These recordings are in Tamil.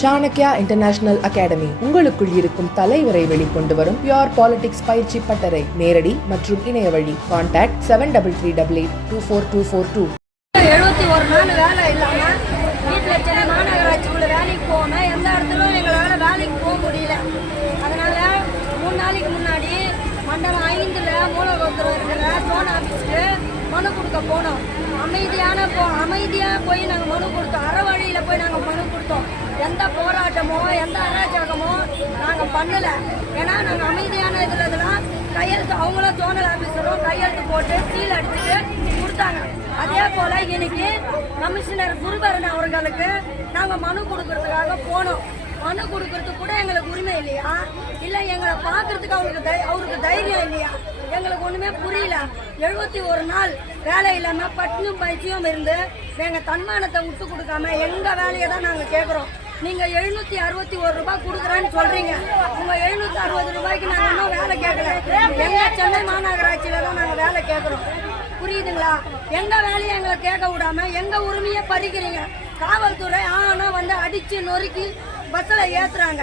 சாணக்யா இன்டர்நேஷனல் அகாடமி உங்களுக்குள் இருக்கும் தலைவரை வெளிக்கொண்டு வரும் பியூர் பாலிடிக்ஸ் பயிற்சி பட்டறை. நேரடி மற்றும் இணைய வழி. கான்டாக்ட் 7388824242. 71 நாள் வேலை இல்லாம வீட்டில் சென்னை மாநகராட்சிக்குள்ள வேலைக்கு போனோம். எந்த இடத்துலையும் எங்களால் வேலைக்கு போக முடியல. அதனால 3 நாளைக்கு முன்னாடி மண்டலம் 5ல் மூலகோத்திரம் இருக்கிற சோன் ஆஃபீஸுக்கு மனு கொடுக்க போனோம். அமைதியாக போய் நாங்கள் மனு கொடுத்தோம். அற வழியில் போய் நாங்கள் மனு கொடுத்தோம். எந்த போராட்டமோ எந்த அராஜகமோ நாங்கள் பண்ணலை. ஏன்னா நாங்கள் அமைதியான இதெல்லாம் கையெழுத்து அவங்களும் ஜோனல் ஆஃபீஸரும் கையெழுத்து போட்டு சீல் அடிச்சுட்டு கொடுத்தாங்க. அதே போல் இன்னைக்கு கமிஷனர் குருபரன் அவர்களுக்கு நாங்கள் மனு கொடுக்கறதுக்காக போனோம். மனு கொடுக்கறதுக்கு கூட எங்களுக்கு உரிமை இல்லையா? இல்லை எங்களை பார்க்கறதுக்கு அவருக்கு தைரியம் இல்லையா? எங்களுக்கு ஒன்றுமே புரியல. 71 நாள் வேலை இல்லாமல் பட்டினும் பயிற்சியும் இருந்து எங்கள் தன்மானத்தை விட்டு கொடுக்காம எங்கள் வேலையை தான் நாங்கள் கேட்குறோம். நீங்கள் 761 ரூபாய் கொடுக்குறேன்னு சொல்கிறீங்க. உங்கள் 760 ரூபாய்க்கு நாங்கள் இன்னும் வேலை கேட்கல. எங்கள் சென்னை மாநகராட்சியில் தான் நாங்கள் வேலை கேட்குறோம். புரியுதுங்களா? எங்கள் வேலையை எங்களை கேட்க விடாமல் எங்கள் உரிமையை பறிக்கிறீங்க. காவல்துறை வந்து அடித்து நொறுக்கி பஸ்ஸில் ஏற்றுறாங்க.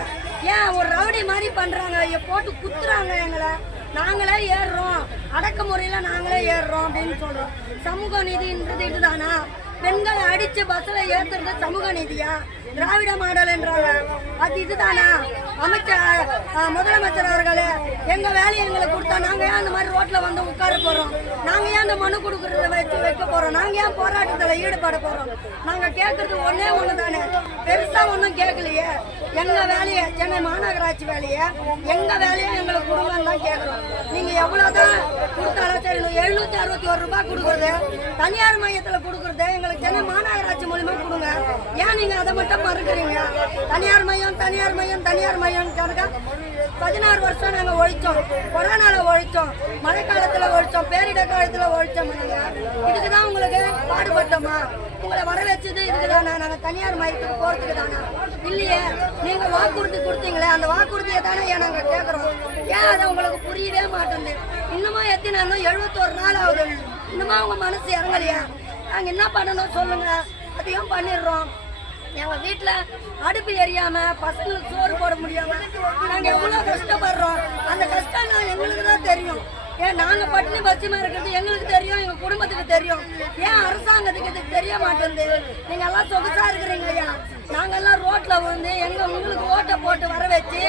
ஏன் ஒரு ரவுடி மாதிரி பண்ணுறாங்க, போட்டு குத்துறாங்க எங்களை. நாங்களே ஏறுறோம், அடக்குமுறையில் நாங்களே ஏறுறோம் அப்படின்னு சொல்கிறோம். சமூக நீதின்றது இதுதானா? பெண்களை அடித்து பஸ்ஸில் ஏற்றுறது சமூக நீதியா? திராவிட மாடல்ன்றாங்க, அது இதுதானா? முதலமைச்சர் அவர்களே, எங்கள் வேலையை எங்களுக்கு கொடுத்தா நாங்கள் ஏன் அந்த மாதிரி ரோட்டில் வந்து உட்கார போகிறோம்? நாங்கள் ஏன் அந்த மனு கொடுக்குறத வைக்க போகிறோம்? நாங்கள் ஏன் போராட்டத்தில் ஈடுபட போகிறோம்? நாங்கள் கேட்குறது ஒன்று தானே, பெருசாக ஒன்றும் கேட்கலையே. எங்கள் வேலையை, சென்னை மாநகராட்சி வேலையை, எங்கள் வேலையை எங்களுக்கு கொடுங்கன்னு தான் கேட்குறோம். நீங்கள் எவ்வளோதான் கொடுத்தாலும் சரி, 761 ரூபாய் கொடுக்குறது தனியார் மையத்தில் கொடுக்குறது எங்களுக்கு சென்னை மாநகராட்சி மூலிமா கொடுங்க. ஏன் நீங்கள் அதை மட்டும் மறுக்கிறீங்க? தனியார் மையம் 16 வருஷம் நாங்கள் ஒழிச்சோம். கொரோனாவில் ஒழிச்சோம், மழைக்காலத்தில் ஒழிச்சோம், பேரிடர் காலத்தில் ஒழிச்சோம். இதுக்கு தான் உங்களுக்கு பாடுபட்டோமா? உங்களை வர வச்சது இதுக்கு தானே? நாங்கள் தனியார் மையத்துக்கு போகிறதுக்கு தானே? இல்லையே. நீங்கள் வாக்குறுதி கொடுத்தீங்களே, அந்த வாக்குறுதியை தானே ஏன் நாங்கள் கேட்குறோம். ஏன் அதை உங்களுக்கு புரியவே மாட்டேங்குது? இன்னுமா எத்தனை 71 நாள் ஆகுது. இன்னுமா உங்க மனசு இறங்கலையா? நாங்கள் என்ன பண்ணணும் சொல்லுங்கள், அதையும் பண்ணிடுறோம். எங்கள் வீட்டில் அடுப்பு எரியாமல் பசங்களுக்கு சோறு போட முடியாமல் நாங்கள் எவ்வளோ கஷ்டப்படுறோம். அந்த கஷ்டம் எங்களுக்கு தான் தெரியும். ஏன் நாங்கள் பட்டினி பட்சமாக இருக்கிறது எங்களுக்கு தெரியும், எங்கள் குடும்பத்துக்கு தெரியும். ஏன் அரசாங்கத்துக்கு இதுக்கு தெரிய மாட்டேங்குது? நீங்கள் எல்லாம் சொகுசாக இருக்கிறீங்க ஐயா. நாங்கள்லாம் ரோட்டில் வந்து உங்களுக்கு ஓட்டை போட்டு வர வச்சு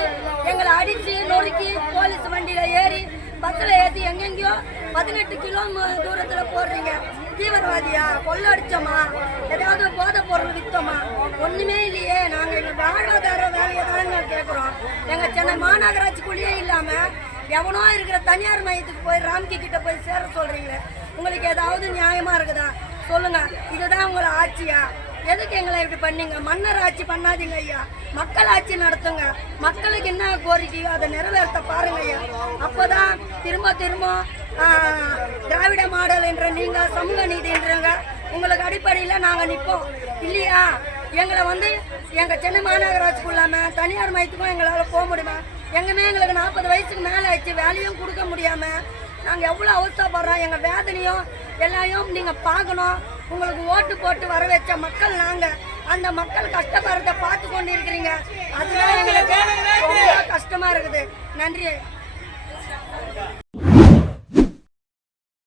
எங்களை அடித்து நொறுக்கி போலீஸ் வண்டியில் ஏறி பஸ்ஸில் ஏற்றி எங்கெங்கேயோ 18 கிலோ தூரத்தில் போடுறீங்க. தீவிரவாதியா? கொள்ள அடித்தோமா? ஏதாவது போதை பொருள் விற்றோமா? ஒன்றுமே இல்லையே. நாங்கள் எங்கள் வாழ்வாதார வேலையை தானே கேட்குறோம். எங்கள் சென்னை மாநகராட்சிக்குள்ளேயே இல்லாமல் எவனோ இருக்கிற தனியார் மையத்துக்கு போய் ராம்கி கிட்ட போய் சேர சொல்கிறீங்களே, உங்களுக்கு ஏதாவது நியாயமாக இருக்குதா சொல்லுங்கள். இதுதான் உங்களை ஆட்சியா? எதுக்கு எங்களை இப்படி பண்ணீங்க? மன்னர் ஆட்சி பண்ணாதீங்க ஐயா, மக்கள் ஆட்சி நடத்துங்க. மக்களுக்கு என்ன கோரிக்கையோ அதை நிறைவேற்ற பாருங்க ஐயா. அப்போதான் திரும்ப திராவிட மாடல் என்ற நீங்கள் சமூக நீதின்றங்க உங்களுக்கு அடிப்படையில் நாங்கள் நிற்போம். இல்லையா? எங்களை எங்கள் சென்னை மாநகராட்சிக்குள்ளாமல் தனியார் மையத்துக்கும் எங்களால் போக முடியுமா? எங்களுக்கு 40 வயசுக்கு மேலே ஆச்சு, வேலையும் கொடுக்க முடியாமல் நாங்கள் எவ்வளோ அவஸ்தைப்படுறோம். எங்கள் வேதனையும் எல்லாரையும் நீங்கள் பார்க்கணும். உங்களுக்கு ஓட்டு போட்டு வர வச்ச மக்கள் நாங்கள். அந்த மக்கள் கஷ்டப்படுறத பார்த்து கொண்டு இருக்கிறீங்க. அதுதான் எங்களுக்கு ரொம்ப கஷ்டமாக இருக்குது. நன்றி.